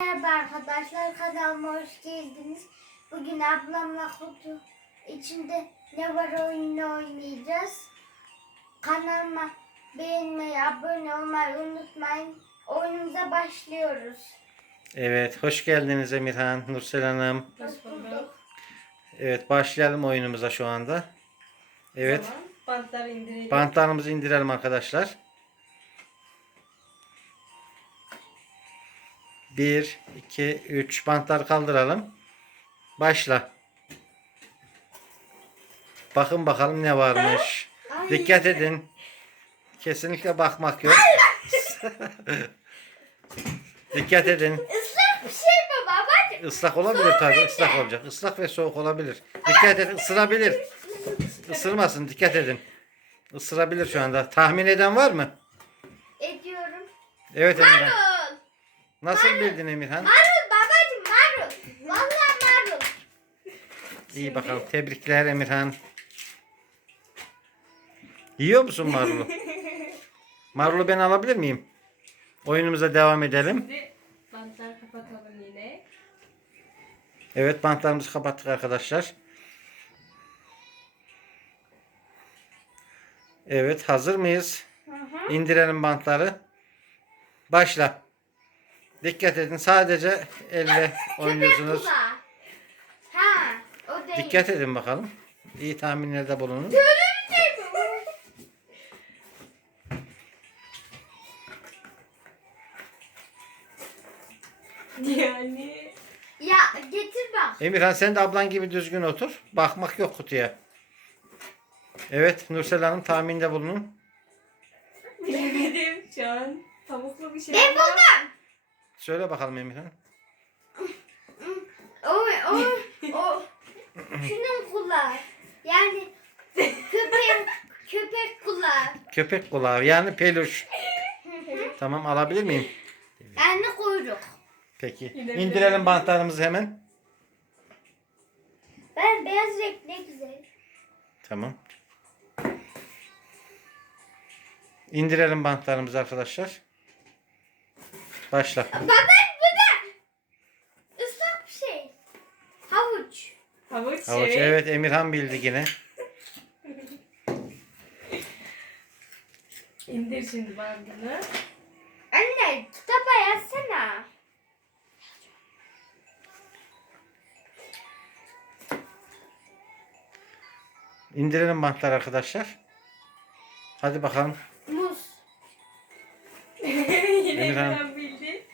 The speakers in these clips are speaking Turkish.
Merhaba arkadaşlar kanalıma hoş geldiniz. Bugün ablamla kutu içinde ne var oyunu oynayacağız. Kanalıma beğenmeyi, abone olmayı unutmayın. Oyunumuza başlıyoruz. Evet, hoş geldiniz Emirhan, Nursel Hanım. Hoş bulduk. Evet, başlayalım oyunumuza şu anda. Evet, Tamam. Bantları indirelim. bantlarımızı indirelim arkadaşlar. Bir, iki, üç. Bantları kaldıralım. Başla. Bakın bakalım ne varmış. Dikkat edin. Kesinlikle bakmak yok. Dikkat edin. Islak bir şey mi baba? Islak olabilir tabii. Islak olacak. Islak ve soğuk olabilir. Dikkat edin. ısırabilir. Isırmasın. Dikkat edin. Isırabilir şu anda. Tahmin eden var mı? Ediyorum. Evet Emirhan. Marul. Nasıl bildin Emirhan? Marul babacım marul. Vallahi marul. İyi bakalım. Tebrikler Emirhan. Yiyor musun marulu? Marulu ben alabilir miyim? Oyunumuza devam edelim. Şimdi bantları kapatalım yine. Evet bantlarımızı kapattık arkadaşlar. Evet hazır mıyız? İndirelim bantları. Başla. Dikkat edin sadece elle oynuyorsunuz. Ha, o değil. Dikkat edin bakalım. İyi tahminlerde bulunun. Yani. Ya getir bak. Emirhan sen de ablan gibi düzgün otur. Bakmak yok kutuya. Evet Nursel Hanım tahminde bulunun. Bilemedim şu an. Tavuklu bir şey Ben buldum. Söyle bakalım Emirhan. O, o, o. Şunun kulağı. Yani köpek, köpek kulağı. Köpek kulağı yani peluş. Tamam alabilir miyim? Yani kuyruk. Peki. Yine İndirelim bantlarımızı hemen. Ben beyaz renk ne güzel. Tamam. İndirelim bantlarımızı arkadaşlar. Başla. Baba bu da ıslak bir şey. Havuç. Havuç, Havuç. evet. Evet Emirhan bildi yine. İndir şimdi bandını. Anne kitaba yazsana. İndirelim bantlar arkadaşlar. Hadi bakalım. Muz. Emirhan.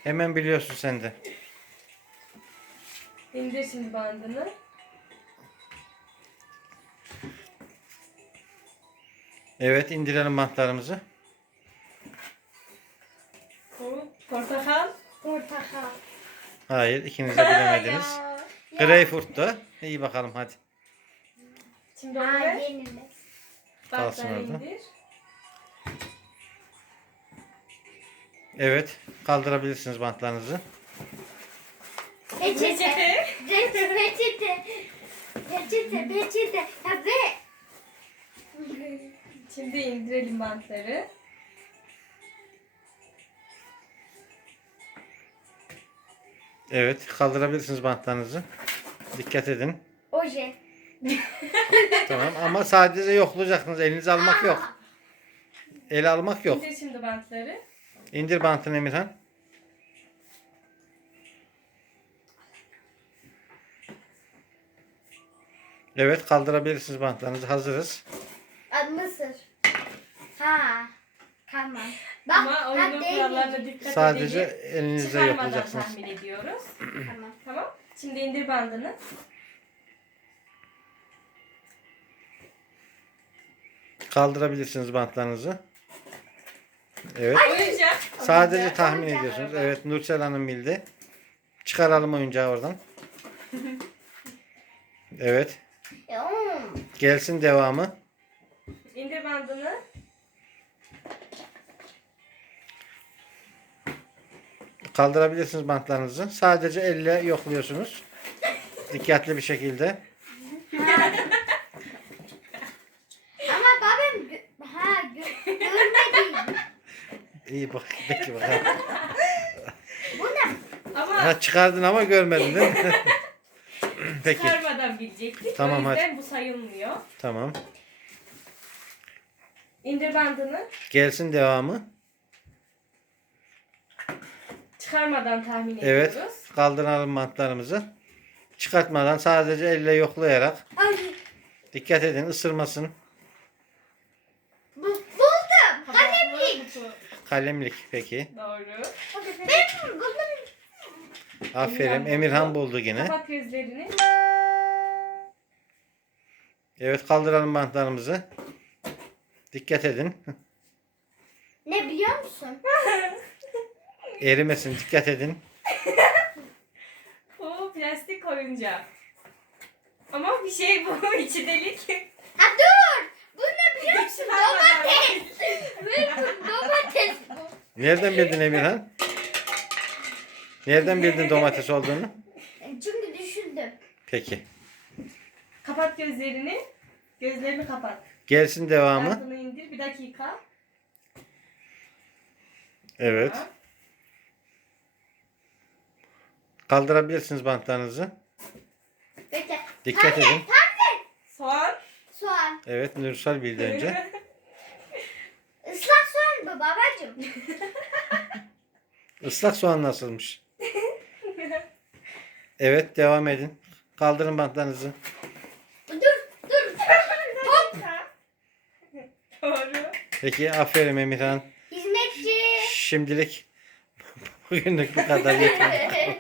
Hemen biliyorsun sen de. İndir şimdi bandını. Evet indirelim bantlarımızı. Portakal. Portakal. Hayır ikiniz de bilemediniz. Ya. Greyfurt'tu. İyi bakalım hadi. Şimdi onu Aa ver. Kalsın orada. indir. Evet kaldırabilirsiniz bantlarınızı. Peçete. Reçete. Peçete. Peçete. Peçete. Ya be. Şimdi indirelim bantları. Evet kaldırabilirsiniz bantlarınızı. Dikkat edin. Oje. Tamam ama sadece yoklayacaksınız. Elinize almak yok. El almak yok. İndir şimdi bantları. İndir bantını Emirhan. Evet kaldırabilirsiniz bantlarınızı. Hazırız. Mısır. Ha. Tamam. Bak. Ama oyunun kurallarına dikkat Sadece edelim. elinizle Çıkarmadan yoklayacaksınız. tahmin ediyoruz. Tamam. Tamam. Şimdi indir bandını. Kaldırabilirsiniz bantlarınızı. Evet. Oyuncak. Sadece Oyuncak. tahmin oyuncak. ediyorsunuz. Evet Nursel Hanım bildi. Çıkaralım oyuncağı oradan. Evet. Gelsin devamı. İndir bandını. Kaldırabilirsiniz bantlarınızı. Sadece elle yokluyorsunuz. Dikkatli bir şekilde. İyi bak. Peki bakalım. Bu ne? Ama Ha, çıkardın ama görmedin değil mi? Peki. Çıkarmadan bilecektik. Tamam, o yüzden bu sayılmıyor. Tamam. İndir bandını. Gelsin devamı. Çıkarmadan tahmin Evet. ediyoruz. Kaldıralım bantlarımızı. Çıkartmadan sadece elle yoklayarak. Ay. Dikkat edin ısırmasın. Bu, buldum. Kalemlik. Kutu. Kalemlik peki. Doğru. Benim buldum. Aferin. Emirhan buldu. yine. Kapat gözlerini. Evet kaldıralım bantlarımızı. Dikkat edin. Ne biliyor musun? Erimesin dikkat edin. Bu plastik oyuncak. Ama bir şey bu içi delik. Ha dur. Bu ne biliyor musun? Domates. Bu. Nereden bildin Emirhan? Nereden bildin domates olduğunu? Çünkü düşündüm. Peki. Kapat gözlerini. Gözlerini kapat. Gelsin devamı. Bantını indir. Bir dakika. Evet. Tamam. Kaldırabilirsiniz bantlarınızı. Bekle. Dikkat edin. Soğan. Soğan. Evet Nursal bildi önce. Islak soğan bu babacığım. Islak soğan nasılmış? Evet devam edin. Kaldırın bantlarınızı. Dur dur. Hop. Doğru. Peki aferin Emirhan. Hizmetçi. Şimdilik bugünlük bu kadar yeter.